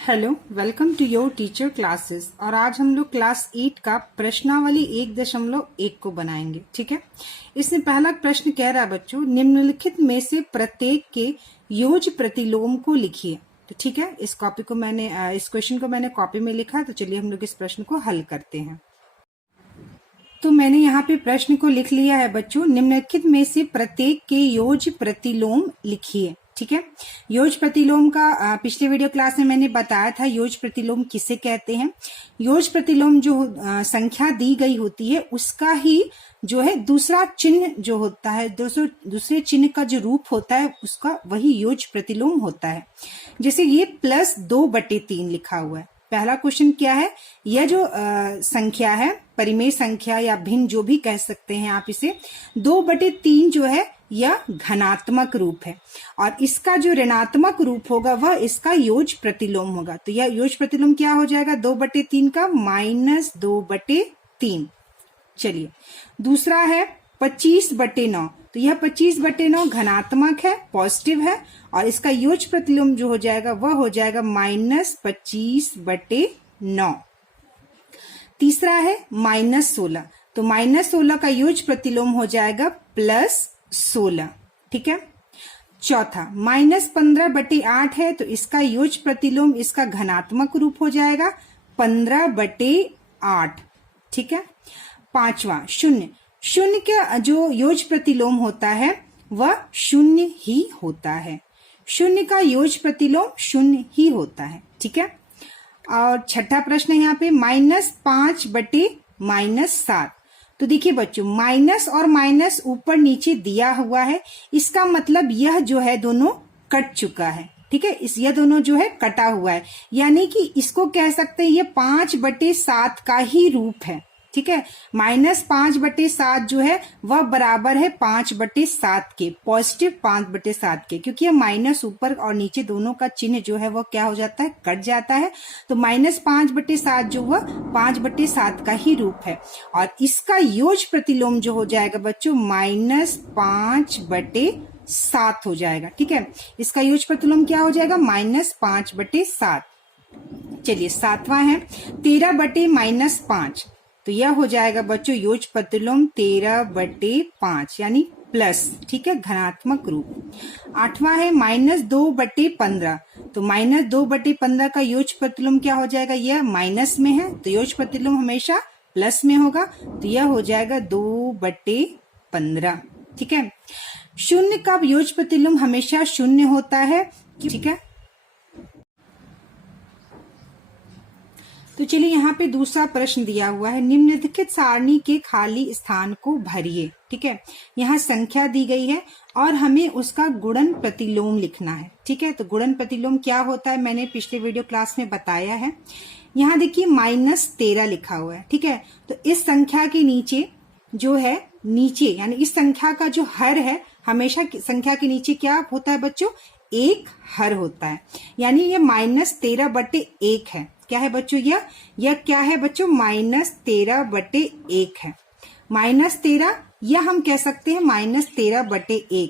Hello, welcome to your teacher classes. और आज हम लोग क्लास 8 का प्रश्नावली 1.1 को बनाएंगे। ठीक है, इसमें पहला प्रश्न कह रहा है बच्चों, निम्नलिखित में से प्रत्येक के योज प्रतिलोम को लिखिए। तो ठीक है, इस क्वेश्चन को मैंने कॉपी में लिखा। तो चलिए हम लोग इस प्रश्न को हल करते हैं। तो मैंने यहाँ पे प्रश्न को लिख लिया है बच्चों, निम्नलिखित में से प्रत्येक के योज प्रतिलोम लिखिए। ठीक है, योज प्रतिलोम का पिछले वीडियो क्लास में मैंने बताया था योज प्रतिलोम किसे कहते हैं। योज प्रतिलोम जो संख्या दी गई होती है उसका ही जो है दूसरा चिन्ह जो होता है, दूसरे चिन्ह का जो रूप होता है उसका वही योज प्रतिलोम होता है। जैसे ये +2/3 लिखा हुआ है। पहला क्वेश्चन क्या है, यह जो संख्या है, परिमेय संख्या या भिन्न जो भी कह सकते हैं आप इसे, 2/3 जो है यह धनात्मक रूप है और इसका जो ऋणात्मक रूप होगा वह इसका योज प्रतिलोम होगा। तो यह योज प्रतिलोम क्या हो जाएगा, 2/3 का -2/3। चलिए, दूसरा है 25/9। तो यह 25/9 धनात्मक है, पॉजिटिव है और इसका योज प्रतिलोम जो हो जाएगा वह हो जाएगा -25/9। तीसरा है -16। तो -16 का योज प्रतिलोम हो जाएगा +16। ठीक है। चौथा -15/8 है, तो इसका योज प्रतिलोम इसका धनात्मक रूप हो जाएगा 15/8। ठीक है। पांचवा शून्य का जो योज प्रतिलोम होता है वह 0 ही होता है। शून्य का योज प्रतिलोम 0 ही होता है। ठीक है। और छठा प्रश्न है यहाँ पे -5/-7। तो देखिए बच्चों, माइनस और माइनस ऊपर नीचे दिया हुआ है, इसका मतलब यह जो है दोनों कट चुका है। ठीक है, यह दोनों जो है कटा हुआ है, यानी कि इसको कह सकते हैं ये 5/7 का ही रूप है। ठीक है, -5/7 जो है वह बराबर है 5/7 के, पॉजिटिव 5/7 के, क्योंकि यह माइनस ऊपर और नीचे दोनों का चिन्ह जो है वह क्या हो जाता है, कट जाता है। तो -5/7 जो वह 5/7 का ही रूप है और इसका योज प्रतिलोम जो हो जाएगा बच्चों -5/7 हो जाएगा। ठीक है, इसका योज प्रतिलोम क्या हो जाएगा, -5/7। चलिए, सातवां है 13/-5। तो यह हो जाएगा बच्चों योज प्रतिलोम 13/5 यानी प्लस। ठीक है, धनात्मक रूप। आठवां है -2/15। तो -2/15 का योज प्रतिलोम क्या हो जाएगा, यह माइनस में है तो योज प्रतिलोम हमेशा प्लस में होगा, तो यह हो जाएगा 2/15। ठीक है। शून्य का योज प्रतिलोम हमेशा 0 होता है। ठीक है। तो चलिए, यहाँ पे दूसरा प्रश्न दिया हुआ है, निम्नलिखित सारणी के खाली स्थान को भरिए। ठीक है, यहाँ संख्या दी गई है और हमें उसका गुणन प्रतिलोम लिखना है। ठीक है, तो गुणन प्रतिलोम क्या होता है मैंने पिछले वीडियो क्लास में बताया है। यहाँ देखिए -13 लिखा हुआ है। ठीक है, तो इस संख्या के नीचे जो है, नीचे यानी इस संख्या का जो हर है, हमेशा संख्या के नीचे क्या होता है बच्चों, एक हर होता है, यानी ये -13/1 है। क्या है बच्चों, यह क्या है बच्चों, -13/1 है। -13 या हम कह सकते हैं -13/1।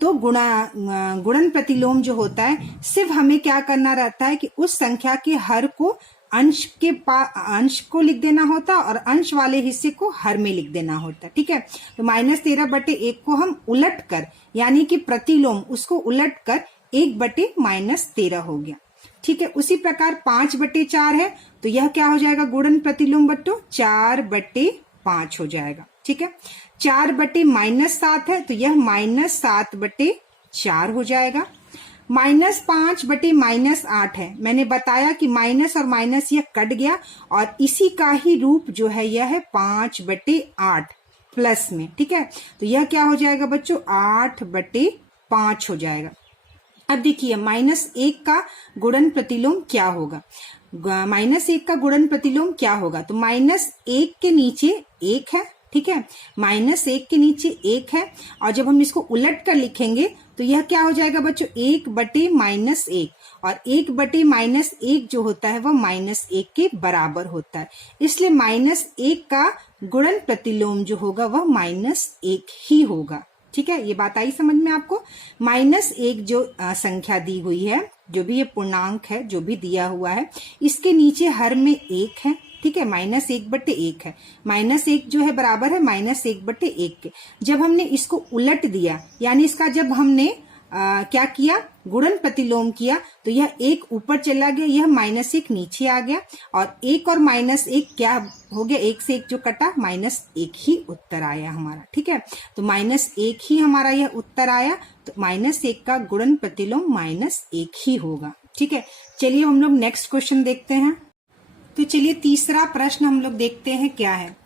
तो गुणन प्रतिलोम जो होता है, सिर्फ हमें क्या करना रहता है कि उस संख्या के हर को अंश को लिख देना होता है और अंश वाले हिस्से को हर में लिख देना होता है। ठीक है, तो -13/1 को हम उलट कर, यानी कि प्रतिलोम उसको उलट कर 1/-13 हो गया। ठीक है, उसी प्रकार 5/4 है, तो यह क्या हो जाएगा गुणन प्रतिलोम बट्टो 4/5 हो जाएगा। ठीक है, 4/-7 है, तो यह -7/4 हो जाएगा। -5/-8 है, मैंने बताया कि माइनस और माइनस यह कट गया और इसी का ही रूप जो है यह है 5/8 प्लस में। ठीक है, तो यह क्या हो जाएगा बच्चों 8/5 हो जाएगा। अब देखिए -1 का गुणन प्रतिलोम क्या होगा, -1 का गुणन प्रतिलोम क्या होगा, तो -1 के नीचे 1 है। ठीक है, -1 के नीचे 1 है और जब हम इसको उलट कर लिखेंगे तो यह क्या हो जाएगा बच्चों 1/-1 और 1/-1 जो होता है वह -1 के बराबर होता है, इसलिए -1 का गुणन प्रतिलोम जो होगा वह -1 ही होगा। ठीक है, ये बात आई समझ में आपको। -1 जो संख्या दी हुई है, जो भी ये पूर्णांक है जो भी दिया हुआ है, इसके नीचे हर में 1 है। ठीक है, -1/1 है। -1 जो है बराबर है -1/1 के। जब हमने इसको उलट दिया, यानी इसका जब हमने क्या किया, गुणन प्रतिलोम किया, तो यह 1 ऊपर चला गया, यह -1 नीचे आ गया, और 1 और -1 क्या हो गया, 1 से 1 जो कटा, -1 ही उत्तर आया हमारा। ठीक है, तो -1 ही हमारा यह उत्तर आया, तो -1 का गुणन प्रतिलोम -1 ही होगा। ठीक है, चलिए हम लोग नेक्स्ट क्वेश्चन देखते हैं। तो चलिए तीसरा प्रश्न हम लोग देखते हैं क्या है।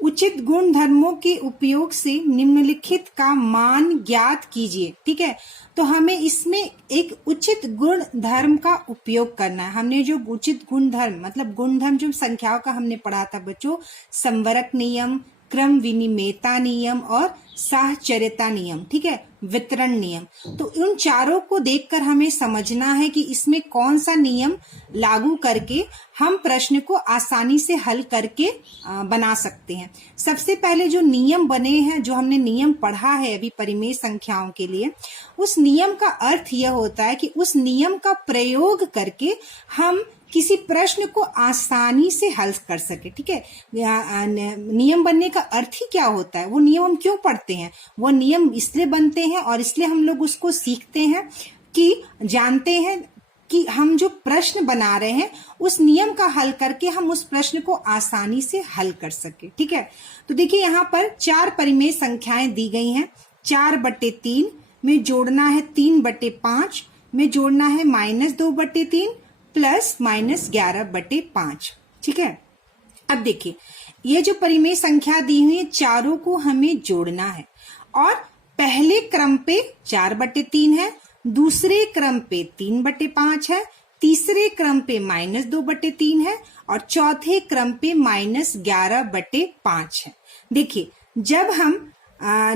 उचित गुण धर्मों के उपयोग से निम्नलिखित का मान ज्ञात कीजिए। ठीक है, तो हमें इसमें एक उचित गुण धर्म का उपयोग करना है। हमने जो उचित गुण धर्म मतलब गुण धर्म जो संख्याओं का हमने पढ़ा था बच्चों, संवरक नियम, क्रम विनिमेयता नियम और साहचर्यता नियम। ठीक है, वितरण नियम। तो उन चारों को देखकर हमें समझना है कि इसमें कौन सा नियम लागू करके हम प्रश्न को आसानी से हल करके बना सकते हैं। सबसे पहले जो नियम बने हैं, जो हमने नियम पढ़ा है अभी परिमेय संख्याओं के लिए, उस नियम का अर्थ यह होता है कि उस नियम का प्रयोग करके हम किसी प्रश्न को आसानी से हल कर सके। ठीक है, नियम बनने का अर्थ ही क्या होता है, वो नियम हम क्यों पढ़ते हैं, वो नियम इसलिए बनते हैं और इसलिए हम लोग उसको सीखते हैं कि जानते हैं कि हम जो प्रश्न बना रहे हैं उस नियम का हल करके हम उस प्रश्न को आसानी से हल कर सके। ठीक है, तो देखिए यहाँ पर 4 परिमेय संख्याएं दी गई हैं। 4/3 में जोड़ना है 3/5 में जोड़ना है -2/3 प्लस -11/5। ठीक है, अब देखिए ये जो परिमेय संख्या दी हुई है, चारों को हमें जोड़ना है, और पहले क्रम पे 4/3 है, दूसरे क्रम पे 3/5 है, तीसरे क्रम पे -2/3 है, और चौथे क्रम पे -11/5 है। देखिए जब हम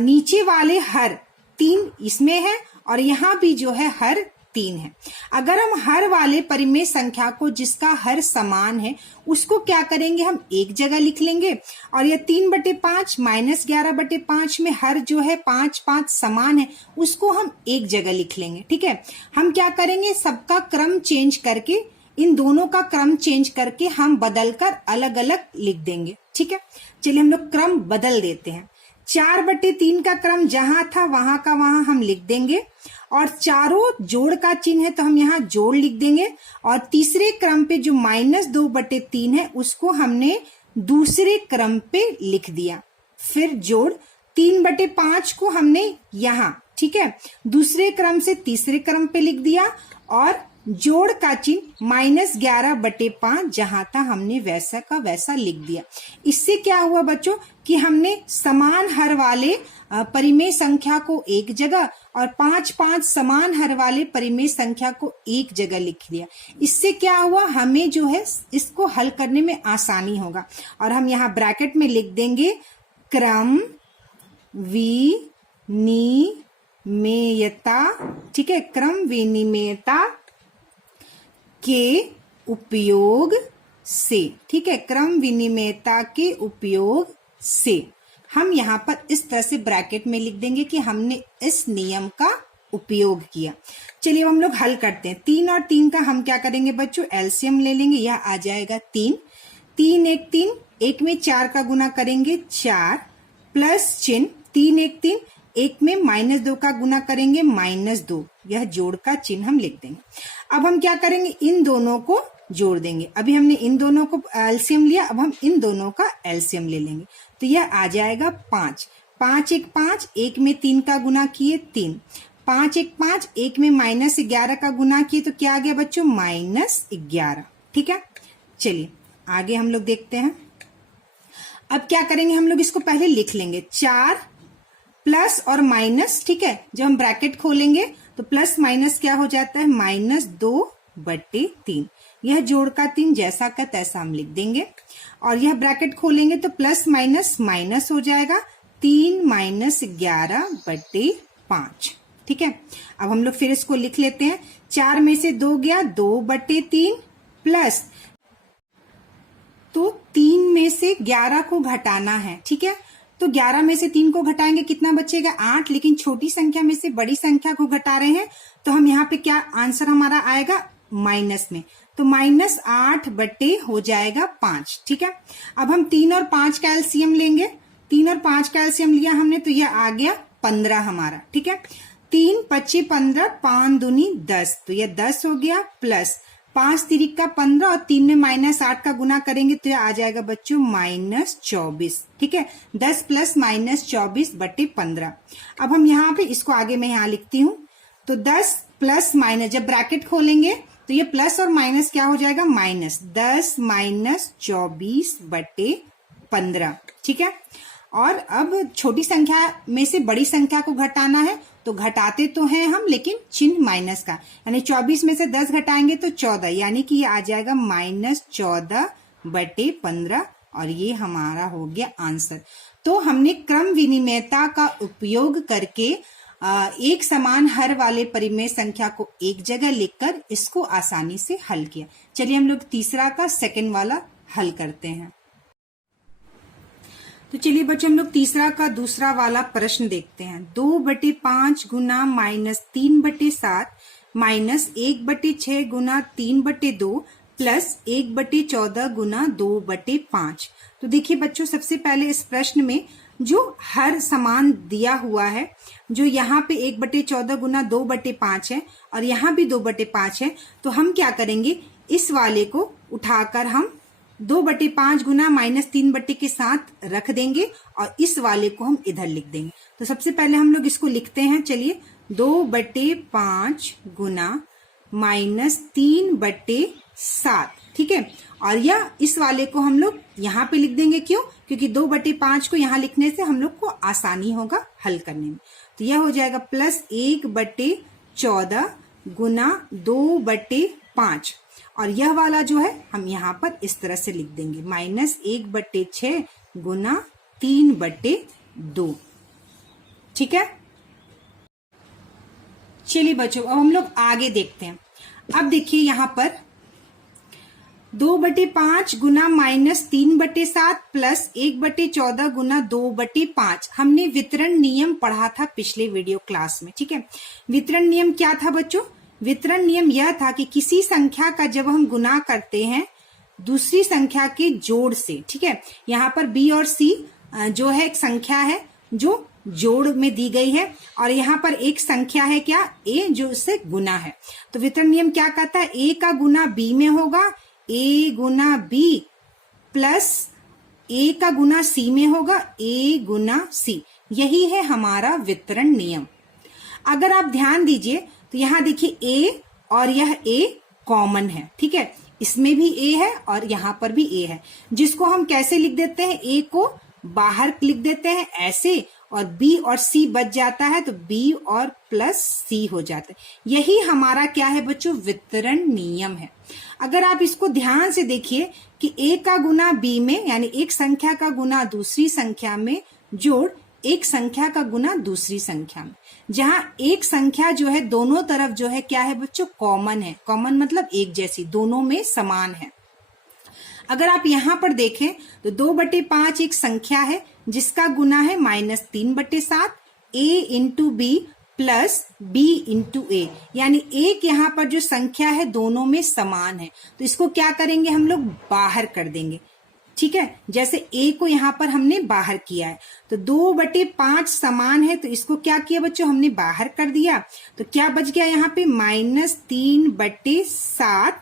नीचे वाले हर 3 इसमें है और यहाँ भी जो है हर 3 है, अगर हम हर वाले परिमेय संख्या को जिसका हर समान है उसको क्या करेंगे, हम एक जगह लिख लेंगे, और ये 3/5 -11/5 में हर जो है 5 समान है उसको हम एक जगह लिख लेंगे। ठीक है, हम क्या करेंगे, सबका क्रम चेंज करके, इन दोनों का क्रम चेंज करके हम बदलकर अलग अलग लिख देंगे। ठीक है, चलिए हम लोग क्रम बदल देते हैं। 4/3 का क्रम जहां था वहां का वहां हम लिख देंगे, और चारों जोड़ का चिन्ह है तो हम यहाँ जोड़ लिख देंगे, और तीसरे क्रम पे जो -2/3 है उसको हमने दूसरे क्रम पे लिख दिया। फिर जोड़ 3/5 को हमने यहाँ, ठीक है, दूसरे क्रम से तीसरे क्रम पे लिख दिया, और जोड़ का चिन्ह -11/5 जहां था हमने वैसा का वैसा लिख दिया। इससे क्या हुआ बच्चों कि हमने समान हर वाले परिमेय संख्या को एक जगह और 5 समान हर वाले परिमेय संख्या को एक जगह लिख दिया। इससे क्या हुआ, हमें जो है इसको हल करने में आसानी होगा, और हम यहाँ ब्रैकेट में लिख देंगे क्रम विनिमेयता। ठीक है, क्रम विनिमेयता के उपयोग से। ठीक है, क्रम विनिमेयता के उपयोग से हम यहाँ पर इस तरह से ब्रैकेट में लिख देंगे कि हमने इस नियम का उपयोग किया। चलिए हम लोग हल करते हैं। 3 और 3 का हम क्या करेंगे बच्चों, एलसीएम ले लेंगे, यह आ जाएगा 3। 3 1 3, 1 में 4 का गुना करेंगे 4, प्लस चिन्ह 3 1 3, 1 में -2 का गुना करेंगे -2, यह जोड़ का चिन्ह हम लिख देंगे। अब हम क्या करेंगे, इन दोनों को जोड़ देंगे। अभी हमने इन दोनों को एलसीएम लिया, अब हम इन दोनों का एलसीएम ले लेंगे, तो यह आ जाएगा 5। 5 1 5, 1 में 3 का गुना किए 3, 5 1 5, 1 में -11 का गुना किए, तो क्या आ गया बच्चों, -11। ठीक है, चलिए आगे हम लोग देखते हैं। अब क्या करेंगे, हम लोग इसको पहले लिख लेंगे, 4 प्लस और माइनस। ठीक है, जब हम ब्रैकेट खोलेंगे तो प्लस माइनस क्या हो जाता है, -2/3। यह जोड़ का 3 जैसा का तैसा हम लिख देंगे, और यह ब्रैकेट खोलेंगे तो प्लस माइनस माइनस हो जाएगा, 3 -11/5। ठीक है, अब हम लोग फिर इसको लिख लेते हैं। 4 में से 2 गया, 2/3 प्लस, तो 3 में से 11 को घटाना है। ठीक है, तो 11 में से 3 को घटाएंगे कितना बचेगा 8, लेकिन छोटी संख्या में से बड़ी संख्या को घटा रहे हैं तो हम यहाँ पे क्या आंसर हमारा आएगा माइनस में, तो -8 बटे हो जाएगा 5। ठीक है, अब हम 3 और 5 का एलसीएम लेंगे। 3 और 5 का एलसीएम लिया हमने तो यह आ गया 15 हमारा। ठीक है, 3 25 15, 5 दूनी 10, तो यह 10 हो गया, प्लस 5 तिरिक का 15 और 3 में -8 का गुना करेंगे तो यह आ जाएगा बच्चों -24। ठीक है, 10 प्लस -24 बटे 15। अब हम यहाँ पे इसको आगे मैं यहाँ लिखती हूँ, तो 10 प्लस माइनस, जब ब्रैकेट खोलेंगे तो ये प्लस और माइनस क्या हो जाएगा माइनस, 10 -24 बटे 15। ठीक है, और अब छोटी संख्या में से बड़ी संख्या को घटाना है तो घटाते तो हैं हम, लेकिन चिन्ह माइनस का, यानी 24 में से 10 घटाएंगे तो 14, यानी कि ये आ जाएगा -14 बटे 15, और ये हमारा हो गया आंसर। तो हमने क्रम विनिमयता का उपयोग करके एक समान हर वाले परिमेय संख्या को एक जगह लिखकर इसको आसानी से हल किया। चलिए हम लोग तीसरा का सेकंड वाला हल करते हैं। तो चलिए बच्चों हम लोग तीसरा का दूसरा वाला प्रश्न देखते हैं। 2/5 गुना -3/7 -1/6 गुना 3/2 प्लस 1/14 गुना 2/5। तो देखिए बच्चों, सबसे पहले इस प्रश्न में जो हर समान दिया हुआ है, जो यहाँ पे 1/14 गुना 2/5 है और यहाँ भी 2/5 है, तो हम क्या करेंगे, इस वाले को उठाकर हम 2/5 गुना -3 के साथ रख देंगे और इस वाले को हम इधर लिख देंगे। तो सबसे पहले हम लोग इसको लिखते हैं। चलिए, 2/5 गुना -3/7। ठीक है, और यह इस वाले को हम लोग यहाँ पे लिख देंगे। क्यों? क्योंकि 2/5 को यहाँ लिखने से हम लोग को आसानी होगा हल करने में। तो यह हो जाएगा प्लस 1/14 गुना 2/5, और यह वाला जो है हम यहाँ पर इस तरह से लिख देंगे -1/6 गुना 3/2। ठीक है, चलिए बच्चों अब हम लोग आगे देखते हैं। अब देखिए यहाँ पर 2/5 गुना -3/7 प्लस 1/14 गुना 2/5। हमने वितरण नियम पढ़ा था पिछले वीडियो क्लास में। ठीक है, वितरण नियम क्या था बच्चों? वितरण नियम यह था कि किसी संख्या का जब हम गुना करते हैं दूसरी संख्या के जोड़ से, ठीक है, यहाँ पर बी और सी जो है एक संख्या है जो जोड़ में दी गई है, और यहाँ पर एक संख्या है क्या, ए, जो उससे गुना है। तो वितरण नियम क्या कहता है, ए का गुना बी में होगा, ए गुना बी, प्लस ए का गुना सी में होगा, ए गुना सी। यही है हमारा वितरण नियम। अगर आप ध्यान दीजिए तो यहाँ देखिए ए और यह ए कॉमन है। ठीक है, इसमें भी ए है और यहाँ पर भी ए है, जिसको हम कैसे लिख देते हैं, ए को बाहर लिख देते हैं ऐसे, और बी और सी बच जाता है तो बी और प्लस सी हो जाता है। यही हमारा क्या है बच्चों, वितरण नियम है। अगर आप इसको ध्यान से देखिए कि ए का गुना बी में, यानी एक संख्या का गुना दूसरी संख्या में, जोड़ एक संख्या का गुना दूसरी संख्या में, जहां एक संख्या जो है दोनों तरफ जो है क्या है बच्चों, कॉमन है। कॉमन मतलब एक जैसी, दोनों में समान है। अगर आप यहाँ पर देखें तो 2/5 एक संख्या है जिसका गुना है -3/7, a into B plus b into A, यानी एक यहाँ पर जो संख्या है दोनों में समान है, तो इसको क्या करेंगे हम लोग, बाहर कर देंगे। ठीक है, जैसे a को यहाँ पर हमने बाहर किया है, तो 2/5 समान है, तो इसको क्या किया बच्चों, हमने बाहर कर दिया। तो क्या बच गया यहाँ पे, -3/7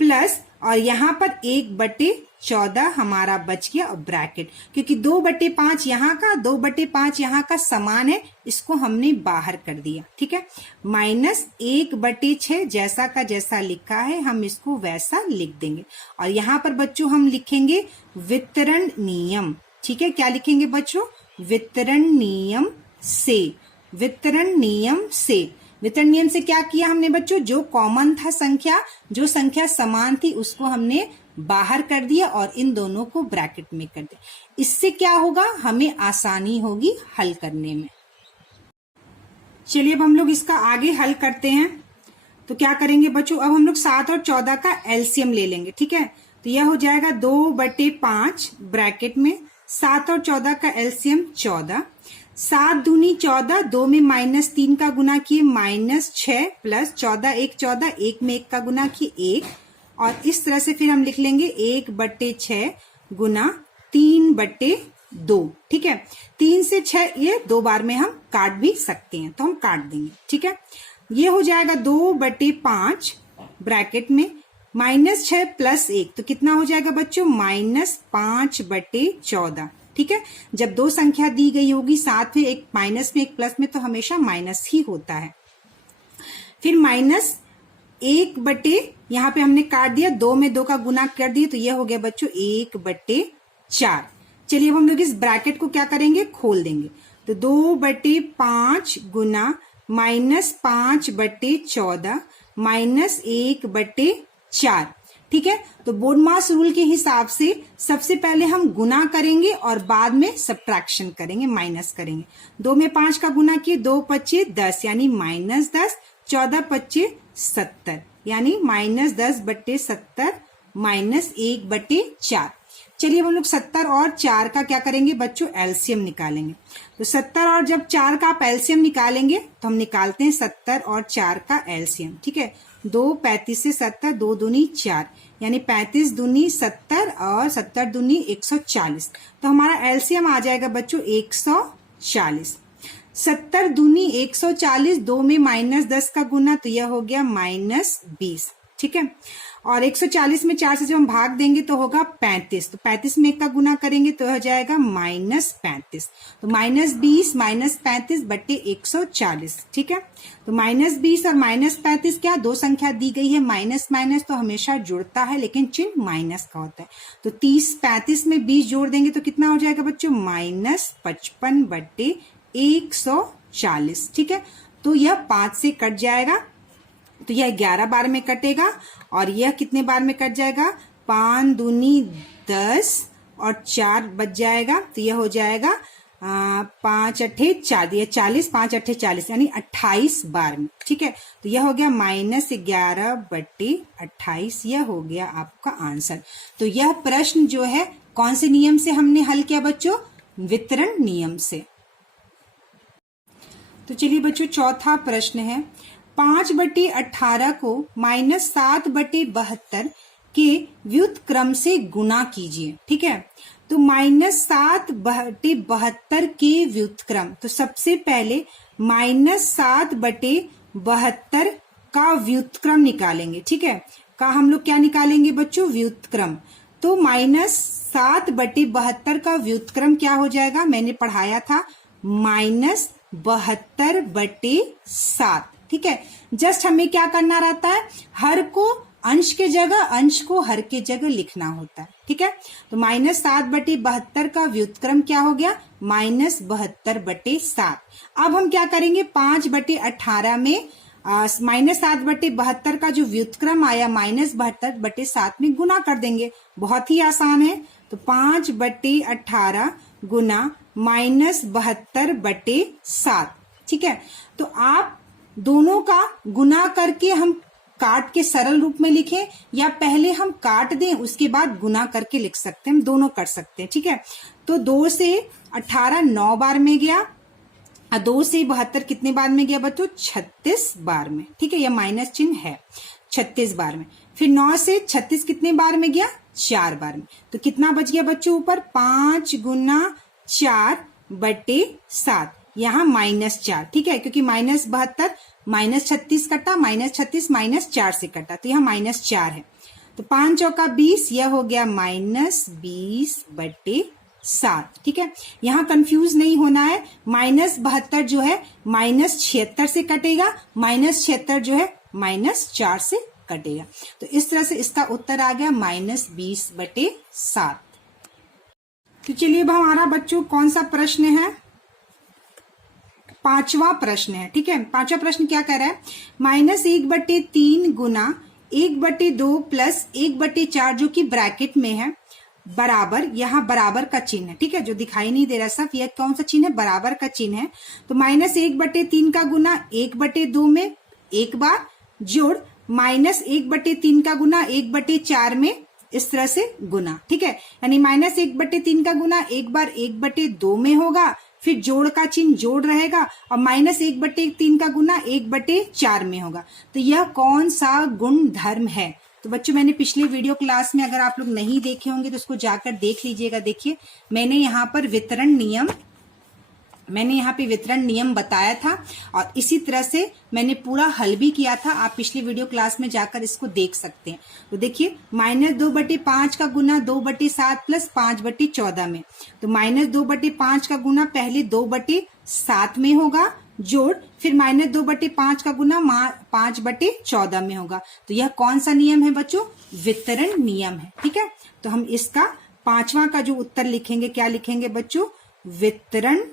प्लस, और यहाँ पर 1/14 हमारा बच गया, और ब्रैकेट, क्योंकि 2/5 यहाँ का 2/5 यहाँ का समान है, इसको हमने बाहर कर दिया। ठीक है, -1/6 जैसा का जैसा लिखा है हम इसको वैसा लिख देंगे, और यहाँ पर बच्चों हम लिखेंगे वितरण नियम। ठीक है, क्या लिखेंगे बच्चों, वितरण नियम से। वितरण नियम से, वितरण नियम से क्या किया हमने बच्चों, जो कॉमन था संख्या, जो संख्या समान थी उसको हमने बाहर कर दिया और इन दोनों को ब्रैकेट में कर दिया। इससे क्या होगा, हमें आसानी होगी हल करने में। चलिए अब हम लोग इसका आगे हल करते हैं। तो क्या करेंगे बच्चों, अब हम लोग 7 और 14 का एलसीएम ले लेंगे। ठीक है, तो यह हो जाएगा 2/5 ब्रैकेट में 7 और 14 का एलसीएम 14, 7 दूनी 14, 2 में -3 का गुना किए -6 प्लस 14 1 14, 1 में 1 का गुना किए 1, और इस तरह से फिर हम लिख लेंगे 1/6 गुना 3/2। ठीक है, 3 से 6 ये 2 बार में हम काट भी सकते हैं, तो हम काट देंगे। ठीक है, ये हो जाएगा 2/5 ब्रैकेट में -6 प्लस 1, तो कितना हो जाएगा बच्चों -5/14। ठीक है, जब दो संख्या दी गई होगी साथ में एक माइनस में एक प्लस में तो हमेशा माइनस ही होता है। फिर -1 यहाँ पे हमने काट दिया, 2 में 2 का गुना कर दिया, तो यह हो गया बच्चों 1/4। चलिए अब हम लोग इस ब्रैकेट को क्या करेंगे, खोल देंगे, तो 2/5 गुना -5/14 -1/4। ठीक है, तो बोर्ड मास रूल के हिसाब से सबसे पहले हम गुना करेंगे और बाद में सब्ट्रैक्शन करेंगे, माइनस करेंगे। 2 में 5 का गुना किए, 2 पच्चे 10 यानी -10, 14 पच्चे 70 यानी -10/70 -1/4। चलिए हम लोग 70 और 4 का क्या करेंगे बच्चों, एलसीएम निकालेंगे। तो 70 और जब 4 का आप एलसीएम निकालेंगे तो हम निकालते हैं 70 और 4 का एलसीएम। ठीक है, 2 35 से 70, 2 दूनी 4 यानी 35 दूनी 70 और 70 दूनी 140, तो हमारा एलसीएम आ जाएगा बच्चों 140। 70 दूनी 140, 2 में -10 का गुना, तो यह हो गया -20। ठीक है, और 140 में 4 से जब हम भाग देंगे तो होगा 35, तो 35 में 1 का गुना करेंगे तो हो जाएगा -35, तो -20 -35/140। ठीक है, तो -20 और -35 क्या, दो संख्या दी गई है, माइनस माइनस तो हमेशा जुड़ता है लेकिन चिन्ह माइनस का होता है, तो 30 35 में 20 जोड़ देंगे तो कितना हो जाएगा बच्चों, -55/140। ठीक है, तो यह 5 से कट जाएगा, तो यह 11 बार में कटेगा, और यह कितने बार में कट जाएगा, 5 दूनी 10 और 4 बच जाएगा, तो यह हो जाएगा 5 अट्ठे 4, यह 40, 5 अट्ठे 40 यानी 28 बार में। ठीक है, तो यह हो गया -11/28, यह हो गया आपका आंसर। तो यह प्रश्न जो है कौन से नियम से हमने हल किया बच्चों, वितरण नियम से। तो चलिए बच्चों चौथा प्रश्न है, 5/18 को -7/72 के व्युत्क्रम से गुना कीजिए। ठीक है, तो -7/72 के व्युत्क्रम, तो सबसे पहले -7/72 का व्युत्क्रम निकालेंगे। ठीक है, का हम लोग क्या निकालेंगे बच्चों, व्युत्क्रम, तो -7/72 का व्युत्क्रम क्या हो जाएगा, मैंने पढ़ाया था -72/7। ठीक है, जस्ट हमें क्या करना रहता है, हर को अंश के जगह, अंश को हर के जगह लिखना होता है। ठीक है, तो -7/72 का व्युत्क्रम क्या हो गया, -72/7। अब हम क्या करेंगे, 5/18 में -7/72 का जो व्युत्क्रम आया -72/7 में गुना कर देंगे, बहुत ही आसान है। तो 5/18 गुना -72/7। ठीक है, तो आप दोनों का गुना करके हम काट के सरल रूप में लिखें, या पहले हम काट दें उसके बाद गुना करके लिख सकते हैं, हम दोनों कर सकते हैं। ठीक है, तो 2 से 18 9 बार में गया, 2 से 72 कितने बार में गया बच्चों, 36 बार में। ठीक है, यह माइनस चिन्ह है, 36 बार में। फिर 9 से 36 कितने बार में गया, 4 बार में, तो कितना बच गया बच्चों ऊपर, 5 गुना 4/7, यहाँ -4। ठीक है, क्योंकि -72 -36 कटा, -36 -4 से कटा, तो यहाँ -4 है, तो 5 चौका 20, यह हो गया -20/7। ठीक है, यहाँ कंफ्यूज नहीं होना है, -72 जो है -76 से कटेगा, -76 जो है -4 से कटेगा, तो इस तरह से इसका उत्तर आ गया -20/7। तो चलिए अब हमारा बच्चों कौन सा प्रश्न है, पांचवा प्रश्न है। ठीक है, पांचवा प्रश्न क्या कह रहा है, -1/3 गुना 1/2 प्लस 1/4 जो कि ब्रैकेट में है, बराबर, यहाँ बराबर का चिन्ह है। ठीक है, जो दिखाई नहीं दे रहा सब, यह कौन सा चिन्ह है, बराबर का चिन्ह है। तो -1/3 का गुना 1/2 में एक बार, जोड़ -1/3 का गुना 1/4 में इस तरह से गुना, ठीक है। यानी -1/3 का गुना एक बार 1/2 में होगा, फिर जोड़ का चिन्ह जोड़ रहेगा, और -1/3 का गुना 1/4 में होगा। तो यह कौन सा गुण धर्म है? तो बच्चों मैंने पिछले वीडियो क्लास में, अगर आप लोग नहीं देखे होंगे तो उसको जाकर देख लीजिएगा। देखिए मैंने यहाँ पर वितरण नियम बताया था, और इसी तरह से मैंने पूरा हल भी किया था। आप पिछली वीडियो क्लास में जाकर इसको देख सकते हैं। तो देखिए -2/5 का गुना 2/7 प्लस 5/14 में, तो -2/5 का गुना पहले 2/7 में होगा जोड़, फिर -2/5 का गुना 5/14 में होगा। तो यह कौन सा नियम है बच्चों? वितरण नियम है, ठीक है। तो हम इसका 5वां का जो उत्तर लिखेंगे, क्या लिखेंगे बच्चों? वितरण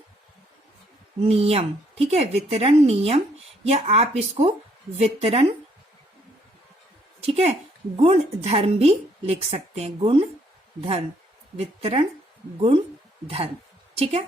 नियम, ठीक है, वितरण नियम, या आप इसको वितरण, ठीक है, गुण धर्म भी लिख सकते हैं। गुण धर्म, वितरण गुण धर्म, ठीक है।